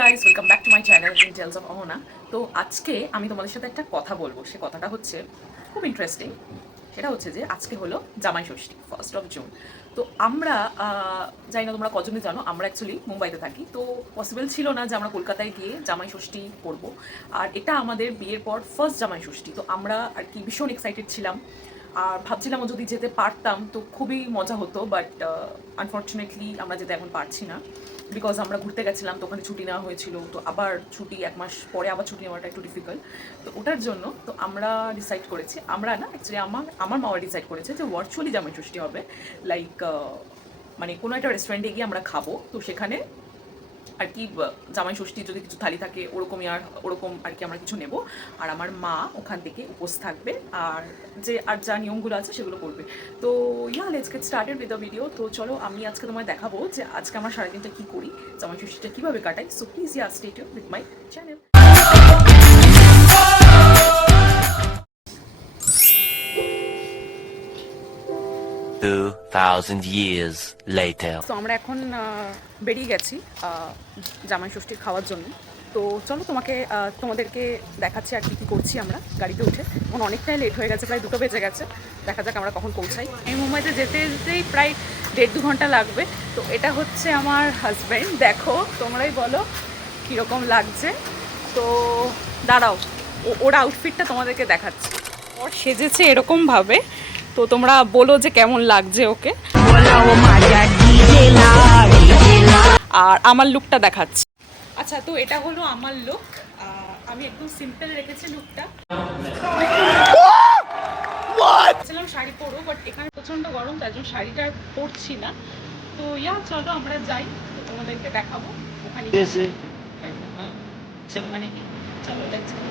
Guys, welcome back to my channel details of Ahana. তো আজকে আমি তোমাদের সাথে একটা কথা বলবো। সে কথাটা হচ্ছে খুব ইন্টারেস্টিং। সেটা হচ্ছে যে আজকে হলো জামাই ষষ্ঠী, 1 জুন। তো আমরা জানি না তোমরা কজনই জানো, আমরা অ্যাকচুয়ালি মুম্বাইতে থাকি। তো পসিবল ছিল না যে আমরা কলকাতায় গিয়ে জামাই ষষ্ঠী করব। আর এটা আমাদের বিয়ের পর ফার্স্ট জামাই ষষ্ঠী। তো আমরা আর কি ভীষণ এক্সাইটেড ছিলাম। আর ভাবছিলাম যদি যেতে পারতাম তো খুবই মজা হতো, বাট আনফর্চুনেটলি আমরা যেতে এখন পারছি না। বিকজ আমরা ঘুরতে গেছিলাম, তো ওখানে ছুটি নেওয়া হয়েছিল। তো আবার ছুটি 1 মাস পরে আবার ছুটি নেওয়াটা একটু ডিফিকাল্ট। তো ওটার জন্য তো আমরা ডিসাইড করেছি, আমরা না অ্যাকচুয়ালি আমার মামা ডিসাইড করেছে যে ভার্চুয়ালি জামাই ষষ্ঠী হবে। লাইক মানে কোনো একটা রেস্টুরেন্টে গিয়ে আমরা খাবো। তো সেখানে আর কি জামাই ষষ্ঠী যদি কিছু থালি থাকে ওরকম আর কি আমরা কিছু নেব। আর আমার মা ওখান থেকে উপোস থাকবে, আর যা নিয়মগুলো আছে সেগুলো করবে। তো let's get started with the video. তো চলো আমি আজকে তোমায় দেখাবো যে আজকে আমরা সারাদিনটা কী করি, জামাই ষষ্ঠীটা কীভাবে কাটাই। So please stay tuned with my channel. 2000 years later. তো আমরা এখন বেরিয়ে গেছি জামাই ষষ্ঠীর খাওয়ার জন্য। তো চলো তোমাদেরকে দেখাচ্ছি আর কি করছি আমরা গাড়িতে উঠে। এখন অনেকটাই লেট হয়ে গেছে, প্রায় 2টো বেজে গেছে। দেখা যাক আমরা কখন পৌঁছাই। এই মুম্বাইতে যেতে যেতেই প্রায় 1.5-2 ঘন্টা লাগবে। তো এটা হচ্ছে আমার হাজব্যান্ড, দেখো তোমরাই বলো কীরকম লাগছে। তো দাঁড়াও, ওর আউটফিটটা তোমাদেরকে দেখাচ্ছি। ওর সেজেছে এরকমভাবে, তো তোমরা বলো যে কেমন লাগছে ওকে। আর আমার লুকটা দেখাচ্ছি। আচ্ছা, তো এটা হলো আমার লুক। আমি একদম সিম্পল রেখেছি লুকটা। ভাবছিলাম শাড়ি পরবো, বাট এখানে প্রচন্ড গরম, তার জন্য শাড়িটা পরছি না। তো চলো আমরা যাই, তো তোমাদেরকে দেখাবো ওখানে। মানে চলো লেটস গো।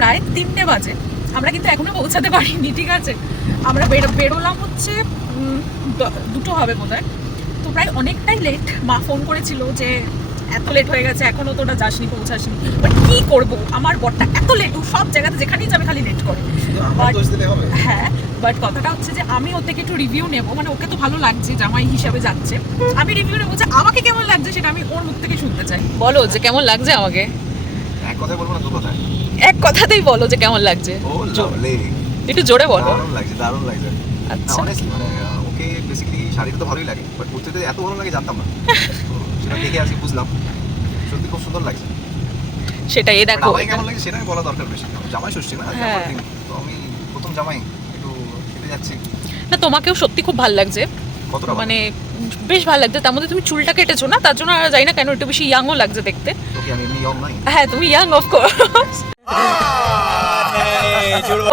প্রায় 3টে বাজে, আমরা কিন্তু এখনো পৌঁছাতে পারিনি, ঠিক আছে। আমরা বেরোলাম হচ্ছে 2টো হবে বোধহয়। তো প্রায় অনেকটাই লেট। মা ফোন করেছিল যে এত লেট হয়ে গেছে, এখনো তোরা যাসনি, পৌঁছাসনি। বাট কী করবো, আমার বরটা এত লেট, ও সব জায়গাতে যেখানেই যাবে খালি লেট করে। হ্যাঁ, বাট কথাটা হচ্ছে যে আমি ওর থেকে একটু রিভিউ নেবো। মানে ওকে তো ভালো লাগছে, জামাই হিসাবে যাচ্ছে। আমি রিভিউ নেবো যে আমাকে কেমন লাগছে, সেটা আমি ওর মুখ থেকে শুনতে চাই। বলো যে কেমন লাগছে আমাকে। এক কথায় বলবো না, দু কথায়? এক কথাতেই বলো যে কেমন লাগছে। ও লাভলি, একটু জোরে বলো। দারুণ লাগছে। আচ্ছা, অনেস্টলি মানে ওকে বেসিক্যালি শাড়িটা তো ভালোই লাগে, বাট কুর্তিতে এত ভালো লাগে জানতাম না। সেটা দেখে আজকে বুঝলাম, সত্যি খুব সুন্দর লাগছে। সেটাই দেখো। আমাকে কেমন লাগে সেটা আমি বলা দরকার বেশি। জামাই ষষ্ঠী না, হ্যাঁ। তো আমি প্রথম জামাই, একটু খেতে যাচ্ছি। না, তোমাকেও সত্যি খুব ভালো লাগছে। কতটা মানে বেশ ভালো লাগছে। তার মধ্যে তুমি চুলটা কেটেছো না, তার জন্য আর জানি না কেন একটু বেশি ইয়াংও লাগছে দেখতে। তোকে আমি এমনি ইয়ং নাই? হ্যাঁ, তুমি ইয়াং অফকোর্স,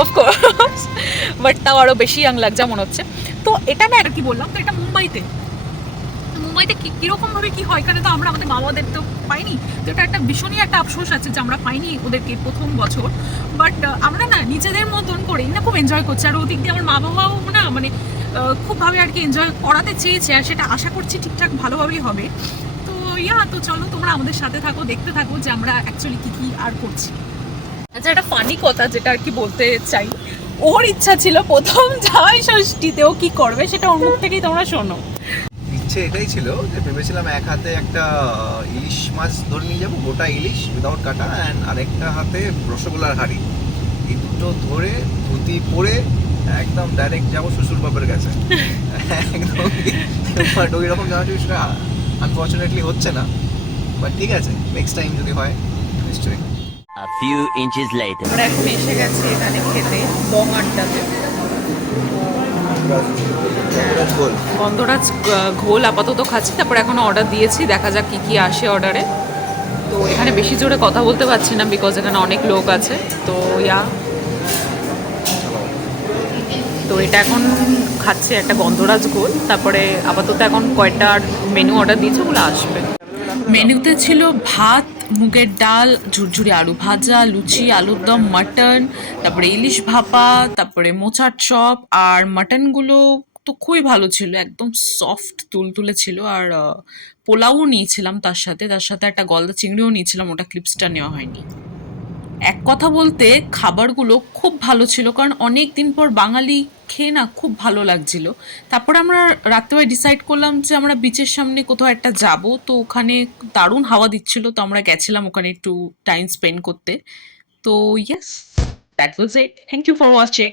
অফকোর্স, বাট তাও আরও বেশি ইয়াং লাগছে মনে হচ্ছে। তো এটা না আর কি বললাম, তো এটা মুম্বাইতে কীরকমভাবে কী হয়, এখানে তো আমরা আমাদের মামাদের তো পাইনি। তো এটা একটা ভীষণই একটা আফসোস আছে যে আমরা পাইনি ওদেরকে প্রথম বছর। বাট আমরা না নিজেদের মতন করেই না খুব এনজয় করছি। আর ওদিক দিয়ে আমার মা বাবাও না মানে খুবভাবে আর কি এনজয় করাতে চেয়েছে, আর সেটা আশা করছি ঠিকঠাক ভালোভাবেই হবে। তো তো চলো তোমরা আমাদের সাথে থাকো, দেখতে থাকো যে আমরা অ্যাকচুয়ালি কী আর করছি। আচ্ছা, একটা ফানি কথা যেটা আর কি বলতে চাই, ওর ইচ্ছা ছিল প্রথম জামাই ষষ্ঠীতেও কি করবে সেটা ওর মুখ থেকেই তোমরা শোনো। ইচ্ছে এটাই ছিল যে ভেবেছিলাম এক হাতে একটা ইলিশ মাছ ধরে নিয়ে যাবো, গোটা ইলিশ উইদাউট কাটা, অ্যান্ড আরেকটা হাতে রসগোল্লার হাঁড়ি। এই দুটো ধরে ধুতি পরে একদম ডাইরেক্ট যাবো শ্বশুর বাপের কাছে। একদম বাট ওই রকম যাওয়া সেটা আনফর্চুনেটলি হচ্ছে না, বাট ঠিক আছে, নেক্সট টাইম যদি হয় নিশ্চয়ই। A few inches later. আমরা এখন এসে গেছি এখানে খেতে, বং আড্ডাতে। গন্ধরাজ ঘোল আপাতত খাচ্ছি, তারপর এখন অর্ডার দিয়েছি, দেখা যাক কী কী আসে অর্ডারে। তো এখানে বেশি জোরে কথা বলতে পারছি না বিকজ এখানে অনেক লোক আছে। তো তো এটা এখন খাচ্ছি একটা গন্ধরাজ ঘোল। তারপরে আপাতত এখন কয়েকটা মেনু অর্ডার দিয়েছে, ওগুলো আসবে। মেনুতে ছিল ভাত, মুগের ডাল, ঝুরঝুরি আলু ভাজা, লুচি, আলুর দম, মাটন, তারপরে ইলিশ ভাপা, তারপরে মোচার চপ। আর মাটনগুলো তো খুবই ভালো ছিল, একদম সফট তুলতুলে ছিল। আর পোলাও নিয়েছিলাম তার সাথে একটা গলদা চিংড়িও নিয়েছিলাম, ওটা ক্লিপসটা নেওয়া হয়নি। এক কথা বলতে খাবারগুলো খুব ভালো ছিল, কারণ অনেক দিন পর বাঙালি খেয়ে না খুব ভালো লাগছিল। তারপরে আমরা রাত্রেবেলায় ডিসাইড করলাম যে আমরা বিচের সামনে কোথাও একটা যাব, তো ওখানে দারুণ হাওয়া দিচ্ছিল, তো আমরা গেছিলাম ওখানে একটু টাইম স্পেন্ড করতে। তো yes, that was it, thank you for watching.